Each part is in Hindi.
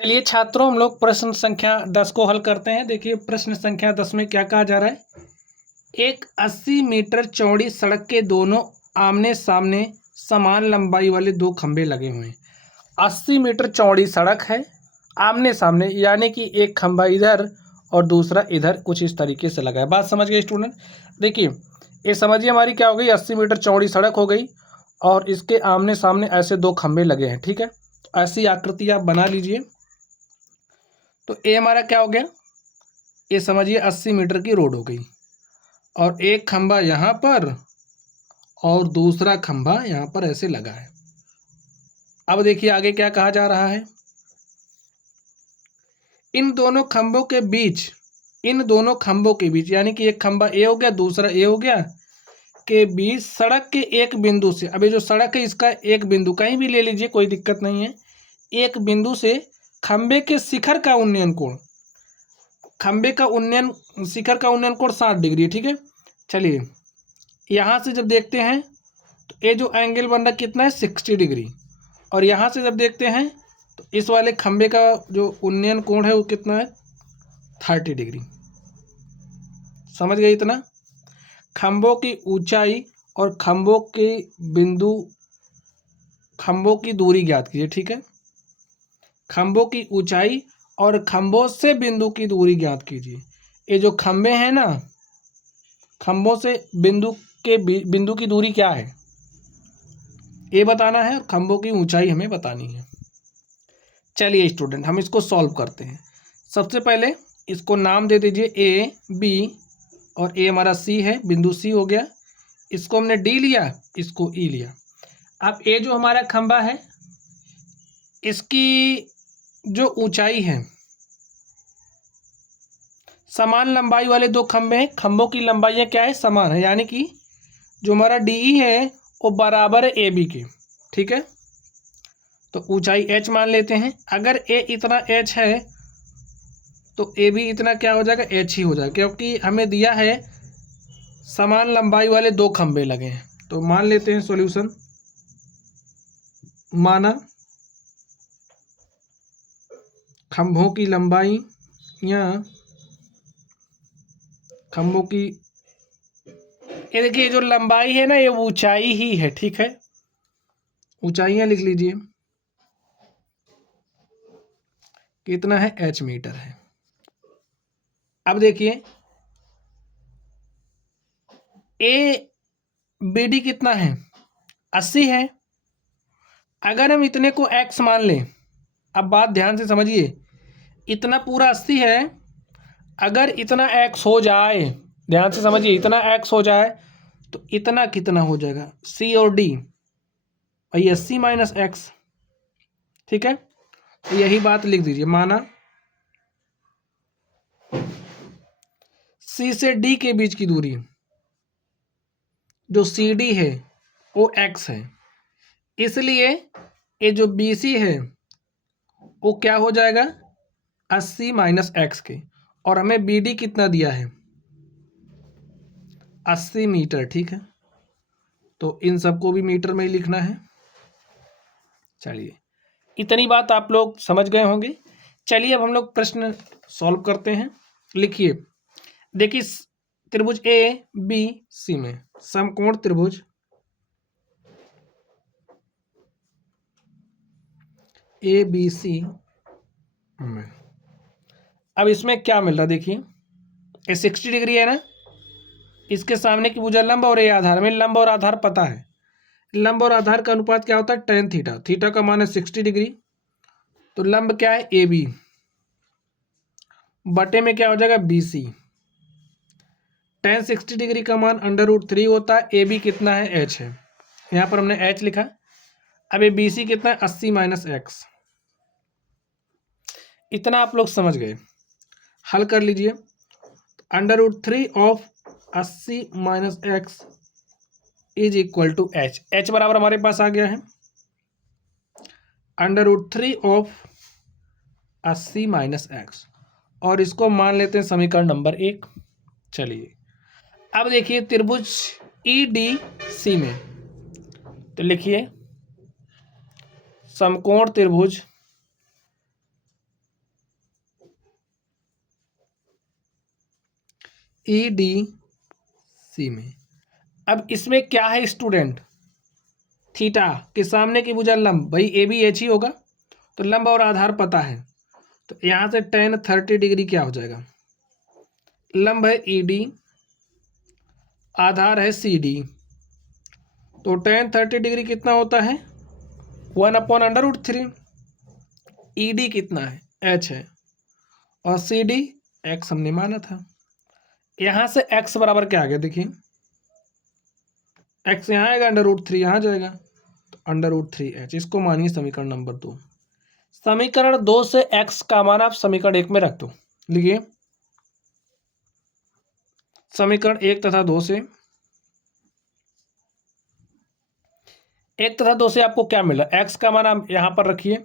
चलिए छात्रों, हम लोग प्रश्न संख्या 10 को हल करते हैं। देखिए प्रश्न संख्या 10 में क्या कहा जा रहा है। एक 80 मीटर चौड़ी सड़क के दोनों आमने सामने समान लंबाई वाले दो खंभे लगे हुए हैं। 80 मीटर चौड़ी सड़क है, आमने सामने, यानी कि एक खंभा इधर और दूसरा इधर, कुछ इस तरीके से लगा है। बात समझ गए स्टूडेंट। देखिए ये समझिए हमारी क्या हो गई, 80 मीटर चौड़ी सड़क हो गई और इसके आमने सामने ऐसे दो खंभे लगे हैं। ठीक है, ऐसी आकृति आप बना लीजिए। तो ये हमारा क्या हो गया, ये समझिए 80 मीटर की रोड हो गई और एक खंभा यहाँ पर और दूसरा खंभा यहाँ पर ऐसे लगा है। अब देखिए आगे क्या कहा जा रहा है। इन दोनों खंभों के बीच, इन दोनों खंभों के बीच, यानी कि एक खंभा ए हो गया दूसरा ए हो गया, के बीच सड़क के एक बिंदु से, अभी जो सड़क है इसका एक बिंदु कहीं भी ले लीजिए, कोई दिक्कत नहीं है, एक बिंदु से खंभे के शिखर का उन्नयन कोण, खंभे का उन्नयन, शिखर का उन्नयन कोण 60 डिग्री है। ठीक है, चलिए यहाँ से जब देखते हैं तो ये जो एंगल बन रहा कितना है, 60 डिग्री, और यहाँ से जब देखते हैं तो इस वाले खंभे का जो उन्नयन कोण है वो कितना है, 30 डिग्री। समझ गए इतना। खंभों की ऊंचाई और खंभों के बिंदु, खंभों की दूरी ज्ञात कीजिए। ठीक है, खंभों की ऊंचाई और खंभों से बिंदु की दूरी ज्ञात कीजिए। ये जो खंभे हैं ना, खंभों से बिंदु की दूरी क्या है ये बताना है, और खंभों की ऊंचाई हमें बतानी है। चलिए स्टूडेंट हम इसको सॉल्व करते हैं। सबसे पहले इसको नाम दे दीजिए ए बी, और ए हमारा सी है, बिंदु सी हो गया। इसको हमने डी लिया, इसको ई लिया। अब ए जो हमारा खंभा है इसकी जो ऊंचाई है, समान लंबाई वाले दो खंभे हैं, खंभों की लंबाइयाँ क्या है, समान है, यानी कि जो हमारा डी ई है वो बराबर है ए बी के। ठीक है, तो ऊंचाई h मान लेते हैं। अगर a इतना h है तो ए भी इतना क्या हो जाएगा, h ही हो जाएगा, क्योंकि हमें दिया है समान लंबाई वाले दो खंभे लगे हैं। तो मान लेते हैं सॉल्यूशन, माना खंभों की लंबाई या खंभों की, ये देखिए जो लंबाई है ना ये ऊंचाई ही है। ठीक है, ऊंचाइयां लिख लीजिए, कितना है, h मीटर है। अब देखिए ए बी डी कितना है, 80 है। अगर हम इतने को x मान लें, अब बात ध्यान से समझिए, इतना पूरा 80 है, अगर इतना x हो जाए, ध्यान से समझिए, इतना x हो जाए तो इतना कितना हो जाएगा, c और d, और 80 माइनस एक्स। ठीक है, तो यही बात लिख दीजिए, माना c से d के बीच की दूरी जो सी डी है वो x है, इसलिए ये जो बी सी है वो क्या हो जाएगा, 80 माइनस एक्स के, और हमें बी डी कितना दिया है, 80 मीटर। ठीक है, तो इन सबको भी मीटर में ही लिखना है। चलिए इतनी बात आप लोग समझ गए होंगे। चलिए अब हम लोग प्रश्न सॉल्व करते हैं। लिखिए, देखिए त्रिभुज ए बी सी में समकोण त्रिभुज ए बी सी में, अब इसमें क्या मिल रहा है, देखिए ये 60 डिग्री है ना, इसके सामने की भुजा लंब और ये आधार, में लंब और आधार पता है। लंब और आधार का अनुपात क्या होता है, tan थीटा, थीटा का मान है 60 डिग्री, तो लंब क्या है, ए बी, बटे में क्या हो जाएगा, बी सी। tan 60 डिग्री का मान √3 होता है, ए बी कितना है, h है, यहाँ पर हमने h लिखा। अब ये बी सी कितना है, 80 माइनस एक्स। इतना आप लोग समझ गए, हल कर लीजिए। √3 of 80 minus X is equal to H, H बराबर हमारे पास आ गया है √3 ऑफ 80 माइनस एक्स, और इसको मान लेते हैं समीकरण नंबर 1। चलिए अब देखिए त्रिभुज ई डी सी में, तो लिखिए समकोण त्रिभुज ई डी सी में। अब इसमें क्या है स्टूडेंट, थीटा के सामने की भुजा लंब, भाई ए बी एच ही होगा, तो लंब और आधार पता है, तो यहाँ से tan 30 डिग्री क्या हो जाएगा, लंब है ई डी, आधार है सी डी, तो tan 30 डिग्री कितना होता है 1/√3। ई डी कितना है h है, और सी डी एक्स हमने माना था। यहाँ से x बराबर क्या आ गया, देखिए x यहाँ आएगा, √3 यहाँ जाएगा, तो √3h, इसको मानिए समीकरण नंबर 2। समीकरण 2 से x का मान आप समीकरण 1 में रख दो, लिखिए समीकरण 1 तथा 2 से, 1 तथा 2 से आपको क्या मिला, x का मान आप यहाँ पर रखिए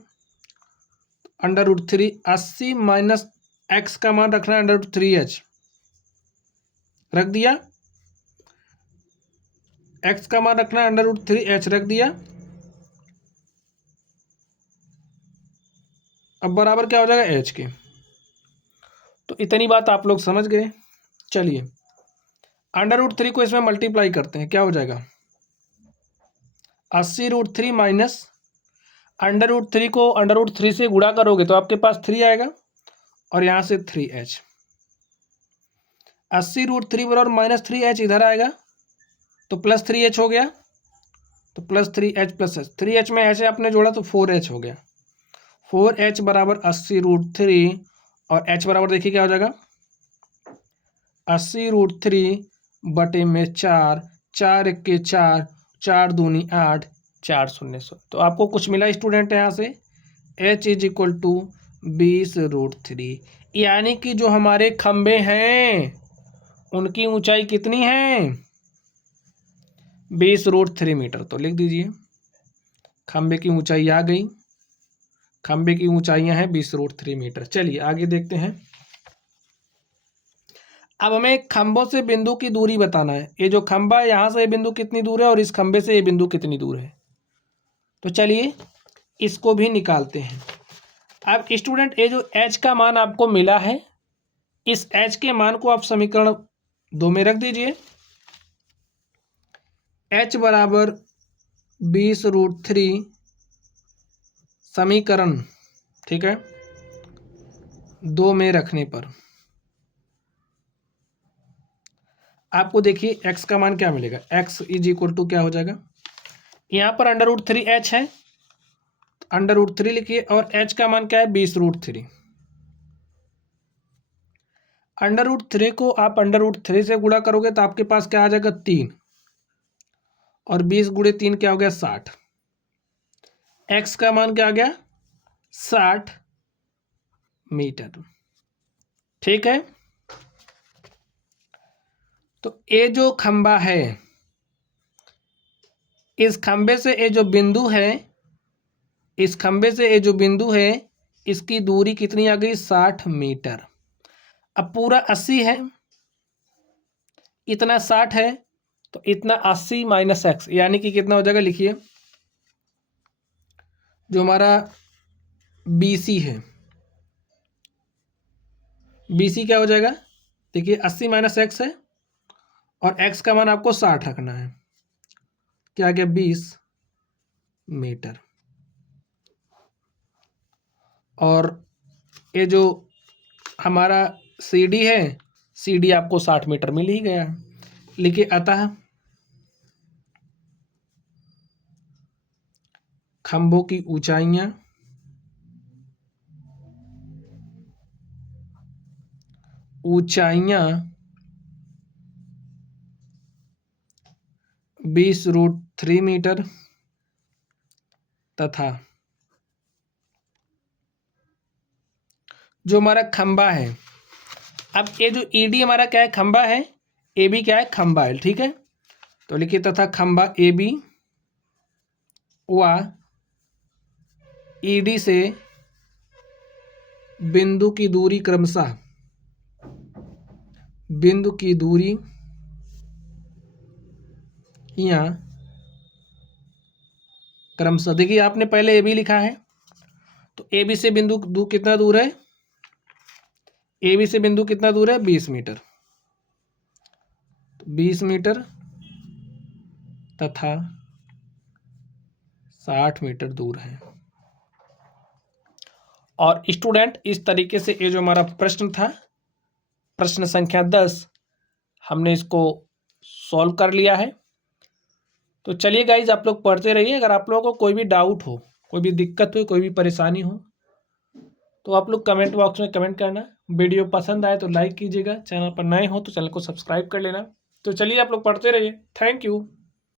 √3, 80 माइनस x का मान रखना है √3h, रख दिया, x का मान रखना है √3h, रख दिया। अब बराबर क्या हो जाएगा h के, तो इतनी बात आप लोग समझ गए। चलिए √3 को इसमें मल्टीप्लाई करते हैं, क्या हो जाएगा 80√3 माइनस √3 को √3 से गुणा करोगे तो आपके पास 3 आएगा, और यहाँ से 3h, 80√3 बराबर -3h इधर आएगा, तो +3h हो गया, तो +3h प्लस h, 3h में h आपने जोड़ा तो 4h हो गया, 4h बराबर 80√3, और h बराबर देखिए क्या हो जाएगा 80√3 बटे में 4, 4 1 4, 4 दूनी 8, 4 शून्य 100, तो आपको कुछ मिला स्टूडेंट यहाँ से h इज इक्वल टू 20√3, यानी कि जो हमारे खंबे हैं उनकी ऊंचाई कितनी है 20√3 मीटर। तो लिख दीजिए खंबे की ऊंचाई आ गई, खंबे की ऊंचाइयां हैं 20√3 मीटर। चलिए आगे देखते हैं। अब हमें खंभों से बिंदु की दूरी बताना है, ये जो खंबा है यहाँ से ये बिंदु कितनी दूर है और इस खंबे से ये बिंदु कितनी दूर है, तो चलिए इसको भी निकालते हैं। अब स्टूडेंट ये जो h का मान आपको मिला है, इस h के मान को आप समीकरण 2 में रख दीजिए, h बराबर 20√3 समीकरण, ठीक है, 2 में रखने पर आपको देखिए x का मान क्या मिलेगा, x इज इक्वल टू क्या हो जाएगा, यहाँ पर √3h है, √3 लिखिए, और h का मान क्या है 20√3, √3 को आप √3 से गुणा करोगे तो आपके पास क्या आ जाएगा 3, और 20 गुणे 3 क्या हो गया 60, x का मान क्या आ गया 60 मीटर, ठीक है। तो ये जो खंबा है, इस खंबे से ये जो बिंदु है, इस खंबे से ये जो बिंदु है, इसकी दूरी कितनी आ गई 60 मीटर। अब पूरा 80 है, इतना 60 है, तो इतना 80 माइनस x, यानी कि कितना हो जाएगा, लिखिए जो हमारा BC है, BC क्या हो जाएगा, देखिए 80 माइनस x है, और x का मान आपको 60 रखना है, क्या आ गया 20 मीटर। और ये जो हमारा CD है, CD आपको 60 मीटर मिल ही गया, लिखिए अतः खंभों की ऊंचाइयां ऊंचाइयां 20√3 मीटर तथा जो हमारा खंबा है, अब ये जो ED हमारा क्या है खंबा है, AB क्या है खंबा है, ठीक है, तो लिखिए तथा खंबा AB व ED से बिंदु की दूरी क्रमशः, बिंदु की दूरी यहाँ क्रमशः, देखिए आपने पहले AB लिखा है, तो AB से बिंदु कितना दूर है, AB से बिंदु कितना दूर है 20 मीटर, 20 मीटर तथा 60 मीटर दूर है। और स्टूडेंट इस तरीके से ये जो हमारा प्रश्न था, प्रश्न संख्या 10, हमने इसको सॉल्व कर लिया है। तो चलिए गाइज, आप लोग पढ़ते रहिए। अगर आप लोगों को कोई भी डाउट हो, कोई भी दिक्कत हो, कोई भी परेशानी हो, तो आप लोग कमेंट बॉक्स में कमेंट करना। वीडियो पसंद आए तो लाइक कीजिएगा, चैनल पर नए हो तो चैनल को सब्सक्राइब कर लेना। तो चलिए आप लोग पढ़ते रहिए। Thank you.